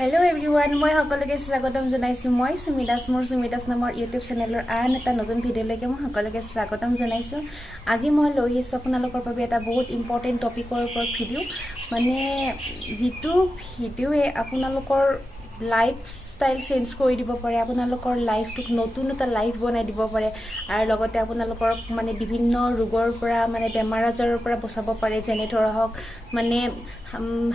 Hello everyone, মই সকলোকে স্বাগতম জনাইছো। মই সুমিদাস নামৰ ইউটিউব চেনেলৰ আন এটা নতুন ভিডিঅ'লৈকে মই সকলোকে স্বাগতম জনাইছো। আজি মই লৈ আহিছো আপোনালোকৰ বাবে এটা বহুত ইম্পৰ্টেণ্ট টপিকৰ ওপৰত ভিডিঅ', মানে যিটো ভিডিঅ'য়ে আপোনালোকৰ লাইফ ষ্টাইল চেঞ্জ কৰি দিব পাৰে, আপোনালোকৰ লাইফটোক নতুন এটা লাইফ বনাই দিব পাৰে আৰু লগতে আপোনালোকৰ মানে বিভিন্ন ৰোগৰ পৰা মানে বেমাৰ আজাৰৰ পৰা বচাব পাৰে, যেনে ধৰক মানে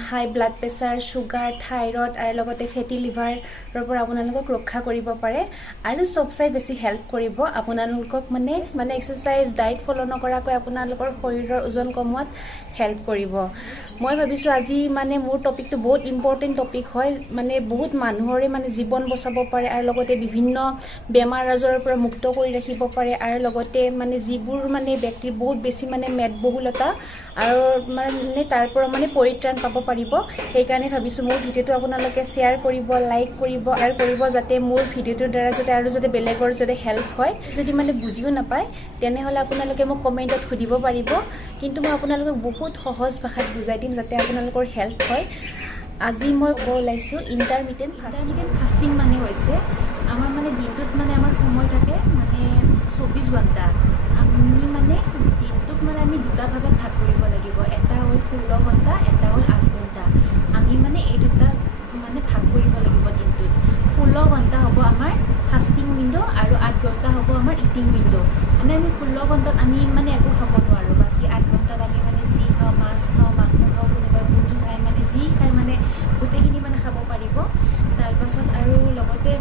হাই ব্লাড প্ৰেছাৰ, চুগাৰ, থাইৰয়ড আৰু লগতে ফেটি লিভাৰৰ পৰা আপোনালোকক ৰক্ষা কৰিব পাৰে আৰু চবচাই বেছি হেল্প কৰিব আপোনালোকক মানে এক্সাৰচাইজ ডায়েট ফ'ল' নকৰাকৈ আপোনালোকৰ শৰীৰৰ ওজন কমোৱাত হেল্প কৰিব। মই ভাবিছোঁ আজি মানে মোৰ টপিকটো বহুত ইম্পৰ্টেণ্ট টপিক হয়, মানে বহুত মানুহৰে মানে জীৱন বচাব পাৰে আৰু লগতে বিভিন্ন বেমাৰ আজাৰৰ পৰা মুক্ত কৰি ৰাখিব পাৰে আৰু লগতে মানে যিবোৰ মানে ব্যক্তিৰ বহুত বেছি মানে মেদবহুলতা আৰু মানে তাৰ পৰা মানে পৰিত্ৰাণ পাব পাৰিব। সেইকাৰণে ভাবিছোঁ মোৰ ভিডিঅ'টো আপোনালোকে শ্বেয়াৰ কৰিব, লাইক কৰিব আৰু কৰিব যাতে মোৰ ভিডিঅ'টোৰ দ্বাৰা যাতে বেলেগৰ যাতে হেল্প হয়। যদি মানে বুজিও নাপায় তেনেহ'লে আপোনালোকে মোক কমেণ্টত সুধিব পাৰিব, কিন্তু মই আপোনালোকক বহুত সহজ ভাষাত বুজাই দিম যাতে আপোনালোকৰ হেল্প হয়। আজি মই ক'ব ওলাইছোঁ ইণ্টাৰমিটেণ্ট ফাষ্টিং মানে হৈছে আমাৰ মানে দিনটোত মানে আমাৰ সময় থাকে মানে 24 ঘণ্টা। আমি মানে দিনটোক মানে আমি দুটা ভাগত ভাগ কৰিব লাগিব, এটা হ'ল 16 ঘণ্টা, এটা হ'ল 8 ঘণ্টা। আমি মানে এই দুটা মানে ভাগ কৰিব লাগিব দিনটোত। 16 ঘণ্টা হ'ব আমাৰ ফাষ্টিং উইণ্ড' আৰু 8 ঘণ্টা হ'ব আমাৰ ইটিং উইণ্ড'। মানে আমি 16 ঘণ্টাত আমি মানে একো খাব নোৱাৰোঁ, বাকী 8 ঘণ্টাত আমি মানে যি খাওঁ, মাছ খাওঁ, মাংস খাওঁ, কোনোবাই কণী খায়, মানে যি খায় মানে গোটেইখিনি মানে খাব পাৰিব। তাৰপাছত আৰু লগতে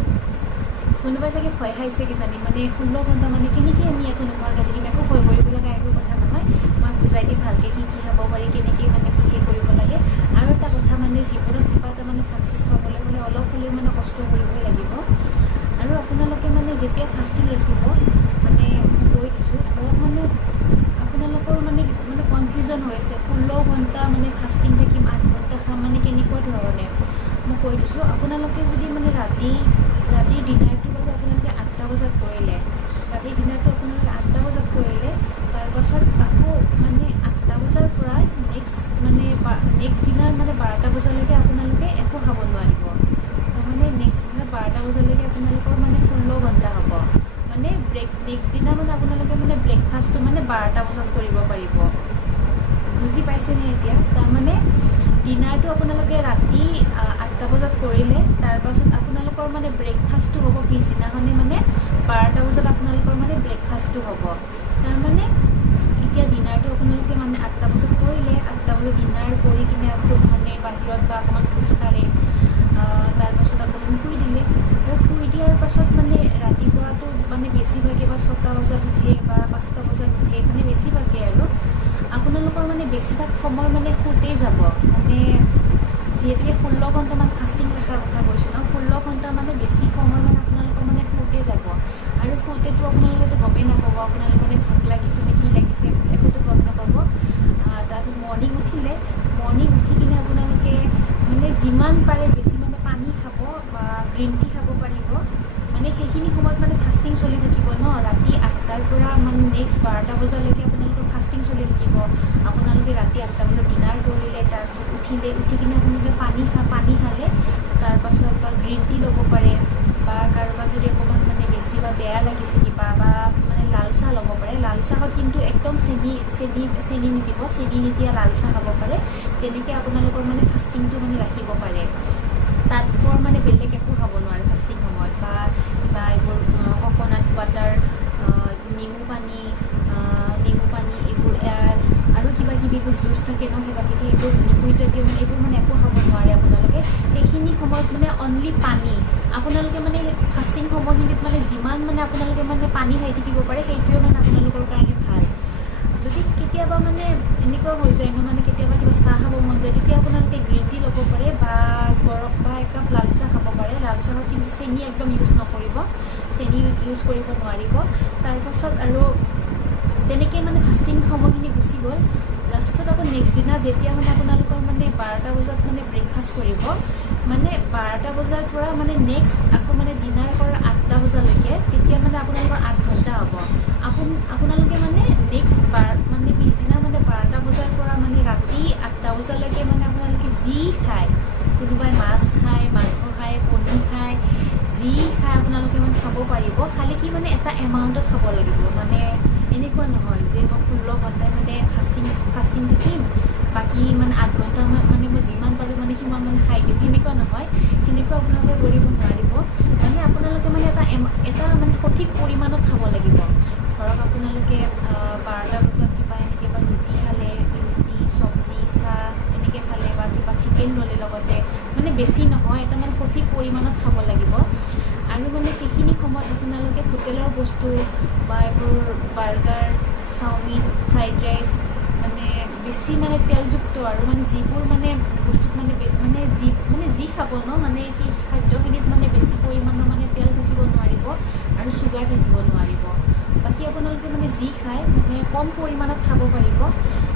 কোনোবাই চাগে ভয় খাইছে কিজানি মানে 16 ঘণ্টা মানে কেনেকৈ আমি একো নোখোৱাকৈ থাকিম। একো ভয় কৰিব লগা একো কথা নহয়, মই বুজাই দিম ভালকৈ কি খাব পাৰি, কেনেকৈ মানে কি কৰিব লাগে। আৰু এটা কথা মানে জীৱনত কিবা এটা মানে ছাকচেছ পাবলৈ হ'লে অলপ হ'লেও মানে কষ্ট কৰিবই লাগিব। আৰু আপোনালোকে মানে যেতিয়া ফাষ্টিং ৰাখিব মানে কৈ দিছোঁ, ধৰক মানে আপোনালোকৰ মানে কনফিউজন হৈ আছে 16 ঘণ্টা মানে ফাষ্টিং থাকিম, 8 ঘণ্টা খাম, মানে কেনেকুৱা ধৰণে মই কৈ দিছোঁ। আপোনালোকে যদি মানে ৰাতিৰ ডিনাৰটো বাৰু আপোনালোকে 8টা বজাত কৰিলে, ৰাতিৰ ডিনাৰটো আপোনালোকে 8টা বজাত কৰিলে, তাৰপাছত আকৌ মানে 8টা বজাৰ পৰা নেক্সট দিনাৰ মানে 12টা বজালৈকে আপোনালোকে একো খাব নোৱাৰিব। তাৰমানে নেক্সট দিনা 12টা বজালৈকে আপোনালোকৰ মানে 16 ঘণ্টা হ'ব। মানে নেক্সট দিনা মানে আপোনালোকে মানে ব্ৰেকফাষ্টটো মানে 12টা বজাত কৰিব পাৰিব। বুজি পাইছেনে এতিয়া? তাৰমানে ডিনাৰটো আপোনালোকে ৰাতি 8টা বজাত কৰিলে, তাৰপাছত আপোনালোকৰ মানে ব্ৰেকফাষ্টটো হ'ব পিছদিনাখনে মানে 12টা বজাত আপোনালোকৰ মানে ব্ৰেকফাষ্টটো হ'ব। তাৰমানে এতিয়া ডিনাৰটো আপোনালোকে মানে 8টা বজাত কৰিলে, 8টা বজাত ডিনাৰ কৰি কিনে মানে বাহিৰত বা অকণমান খোজকাঢ়ে, তাৰপাছত আপোনালোকে শুই দিলে। আৰু শুই দিয়াৰ পাছত মানে ৰাতিপুৱাটো মানে বেছিভাগে বা 6টা বজাত উঠে বা 5টা বজাত উঠে, মানে বেছিভাগে আৰু আপোনালোকৰ মানে বেছিভাগ সময় মানে শুতেই যাব। মানে যিহেতুকে 16 ঘণ্টামান ফাষ্টিং ৰখাৰ কথা কৈছোঁ ন, 16 ঘণ্টা মানে বেছি সময় মানে আপোনালোকৰ মানে শুতে যাব। আৰু শুতেতো আপোনালোকেতো গমেই নাপাব আপোনালোকৰ মানে ভোক লাগিছে নে কি লাগিছে, একোতো গম নাপাব। তাৰপিছত মৰ্ণিং উঠি কিনে আপোনালোকে মানে যিমান পাৰে বেছি মানে পানী খাব বা গ্ৰীণ টি খাব পাৰিব। মানে সেইখিনি সময়ত মানে ফাষ্টিং চলি থাকিব ন, ৰাতি 8টাৰ পৰা মানে নেক্সট 12টা বজালৈকে আপোনালোকৰ ফাষ্টিং চলি থাকিব। আপোনালোকে ৰাতি 8টা বজাত ডিনাৰ কৰিলে, তাৰপিছত উঠি কিনে আপোনালোকে পানী খালে, তাৰপাছত বা গ্ৰীণ টি ল'ব পাৰে, বা কাৰোবাৰ যদি অকণমান মানে বেছি বা বেয়া লাগিছে কিবা বা মানে লাল চাহ ল'ব পাৰে। লাল চাহত কিন্তু একদম চেনি নিদিব, চেনি নিদিয়া লাল চাহ খাব পাৰে। তেনেকৈ আপোনালোকৰ মানে ফাষ্টিংটো মানে ৰাখিব পাৰে। তাত বৰ মানে বেলেগ একো খাব নোৱাৰে ফাষ্টিং সময়ত, বা এইবোৰ কক'নাট ৱাটাৰ, নেমু পানী এইবোৰ আৰু কিবা কিবি এইবোৰ জুচ থাকে ন, কিবা কিবি এইবোৰ লিকুইড জাতীয় মানে এইবোৰ মানে একো খাব নোৱাৰে আপোনালোকে। সেইখিনি সময়ত মানে অনলি পানী। আপোনালোকে মানে ফাষ্টিং সময়খিনিত মানে যিমান মানে আপোনালোকে মানে পানী খাই থাকিব পাৰে, সেইটোৱে মানে আপোনালোকৰ কাৰণে ভাল। যদি কেতিয়াবা মানে এনেকুৱা হৈ যায় ন, মানে কেতিয়াবা কিবা চাহ খাব মন যায়, তেতিয়া আপোনালোকে গ্ৰীণ টি ল'ব পাৰে বা গৰম বা একাপ লাল চাহ খাব পাৰে। লাল চাহত কিন্তু চেনি একদম ইউজ নকৰিব, চেনি ইউজ কৰিব নোৱাৰিব। তাৰপাছত আৰু তেনেকৈ মানে ফাষ্টিং সময়খিনি গুচি গ'ল। লাষ্টত আকৌ নেক্সট দিনা যেতিয়া মানে আপোনালোকৰ মানে 12টা বজাত মানে ব্ৰেকফাষ্ট কৰিব, মানে 12টা বজাৰ পৰা মানে নেক্সট আকৌ মানে ডিনাৰ কৰা 8টা বজালৈকে, তেতিয়া মানে আপোনালোকৰ 8 ঘণ্টা হ'ব। আপোনালোকে মানে নেক্সট মানে পিছদিনা মানে 12টা বজাৰ পৰা মানে ৰাতি 8টা বজালৈকে মানে আপোনালোকে যি খায়, কোনোবাই মাছ খায়, মাংস পাৰিব, খালি কি মানে এটা এমাউণ্টত খাব লাগিব। মানে এনেকুৱা নহয় যে মই 16 ঘণ্টাই মানে ফাষ্টিং থাকিম, বাকী মানে 8 ঘণ্টা মানে মই যিমান পাৰোঁ মানে সিমান মানে খাই দিম, সেনেকুৱা নহয়। সেনেকুৱা আপোনালোকে কৰিব নোৱাৰিব। মানে আপোনালোকে মানে এটা মানে সঠিক পৰিমাণত খাব লাগিব। ধৰক আপোনালোকে 12টা বজাত কিবা এনেকৈ বা ৰুটি খালে, ৰুটি চব্জি চাহ এনেকৈ খালে, বা কিবা চিকেন ল'লে লগতে, মানে বেছি নহয়, এটা মানে সঠিক পৰিমাণত খাব লাগিব। আৰু মানে সেইখিনি সময়ত আপোনালোকে হোটেলৰ বস্তু বা এইবোৰ বাৰ্গাৰ, চাওমিন, ফ্ৰাইড ৰাইচ, মানে বেছি মানে তেলযুক্ত আৰু মানে যিবোৰ মানে বস্তুত মানে যি খাব ন, মানে সেই খাদ্যখিনিত মানে বেছি পৰিমাণৰ মানে তেল থাকিব নোৱাৰিব আৰু চুগাৰ থাকিব নোৱাৰিব। বাকী আপোনালোকে মানে যি খায় মানে কম পৰিমাণত খাব পাৰিব,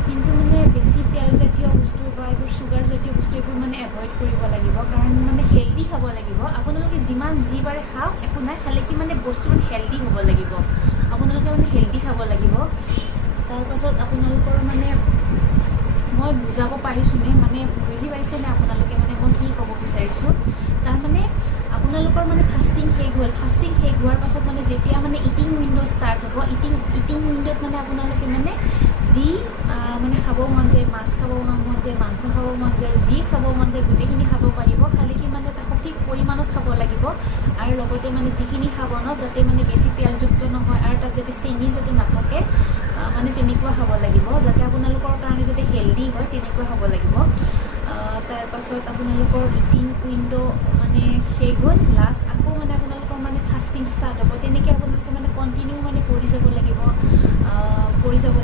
কিন্তু মানে বেছি তেলজাতীয় বস্তু বা এইবোৰ চুগাৰ জাতীয় বস্তু এইবোৰ মানে এভইড কৰিব লাগিব। কাৰণ মানে হেল্ডি খাব লাগিব। আপোনালোকে যিমান যি পাৰে খাওক, একো নাই, খালি কি মানে বস্তু মানে হেল্ডি হ'ব লাগিব। আপোনালোকে মানে হেল্ডি খাব লাগিব। তাৰপাছত আপোনালোকৰ মানে মই বুজাব পাৰিছোঁনে, মানে বুজি পাইছেনে আপোনালোকে, মানে মই কি ক'ব বিচাৰিছোঁ। তাৰমানে আপোনালোকৰ মানে ফাষ্টিং শেষ হোৱাৰ পাছত মানে যেতিয়া মানে ইটিং উইণ্ড' ষ্টাৰ্ট হ'ব, ইটিং উইণ্ড'ত মানে আপোনালোকে মানে যি মানে খাব মন যায়, মাছ খাব মন যায়, মাংস খাব মন যায়, যি খাব মন যায় গোটেইখিনি খাব পাৰিব। খালি কি মানে এটা সঠিক পৰিমাণত খাব লাগিব। আৰু লগতে মানে যিখিনি খাব ন, যাতে মানে বেছি তেলযুক্ত নহয় আৰু তাত যাতে চেনি যাতে নাথাকে, মানে তেনেকুৱা খাব লাগিব, যাতে আপোনালোকৰ কাৰণে যাতে হেল্ডি হয়, তেনেকুৱা খাব লাগিব। তাৰপাছত আপোনালোকৰ ইটিং উইণ্ড' মানে শেষ হ'ল, লাষ্ট আকৌ মানে আপোনালোকৰ মানে ফাষ্টিং ষ্টাৰ্ট হ'ব। তেনেকৈ আপোনালোকে মানে কণ্টিনিউ মানে কৰি যাব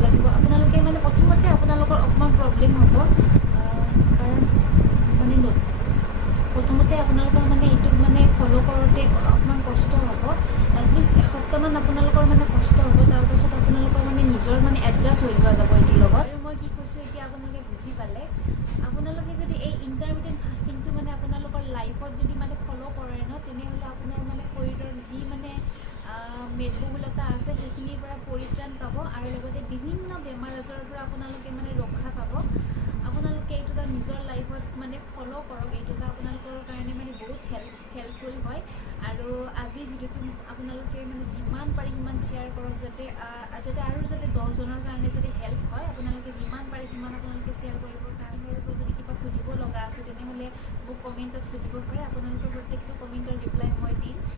লাগিব। আপোনালোকে মানে প্ৰথমতে আপোনালোকৰ অকণমান প্ৰব্লেম হ'ব, কাৰণ মানে প্ৰথমতে আপোনালোকৰ মানে এইটোক মানে ফ'ল' কৰোঁতে অকণমান কষ্ট হ'ব। এটলিষ্ট এসপ্তাহমান আপোনালোকৰ মানে কষ্ট হ'ব। তাৰপাছত আপোনালোকৰ মানে নিজৰ মানে এডজাষ্ট হৈ যোৱা যাব এইটোৰ লগত। আৰু মই কি কৈছোঁ এতিয়া আপোনালোকে বুজি পালে। আপোনালোকে যদি এই ইণ্টাৰমিডিয়েট ফাষ্টিংটো মানে আপোনালোকৰ লাইফত যদি মানে ফ'ল' কৰে ন, তেনেহ'লে আপোনাৰ মানে শৰীৰৰ যি মানে মেদবহুলতা আছে সেইখিনিৰ পৰা পৰিত্ৰাণ পাব, আৰু লগতে বিভিন্ন বেমাৰ আজাৰৰ পৰা আপোনালোকে মানে ৰক্ষা পাব। আপোনালোকে এইটো এটা নিজৰ লাইফত মানে ফ'ল' কৰক। এইটো এটা আপোনালোকৰ কাৰণে মানে বহুত হেল্পফুল হয়। আৰু আজিৰ ভিডিঅ'টো আপোনালোকে মানে যিমান পাৰি সিমান শ্বেয়াৰ কৰক, যাতে আৰু 10জনৰ কাৰণে যাতে হেল্প হয়। আপোনালোকে যিমান পাৰে সিমান আপোনালোকে শ্বেয়াৰ কৰিব। কাৰণে যদি কিবা সুধিব লগা আছে তেনেহ'লে মোক কমেণ্টত সুধিব পাৰে। আপোনালোকৰ প্ৰত্যেকটো কমেণ্টৰ ৰিপ্লাই মই দিম।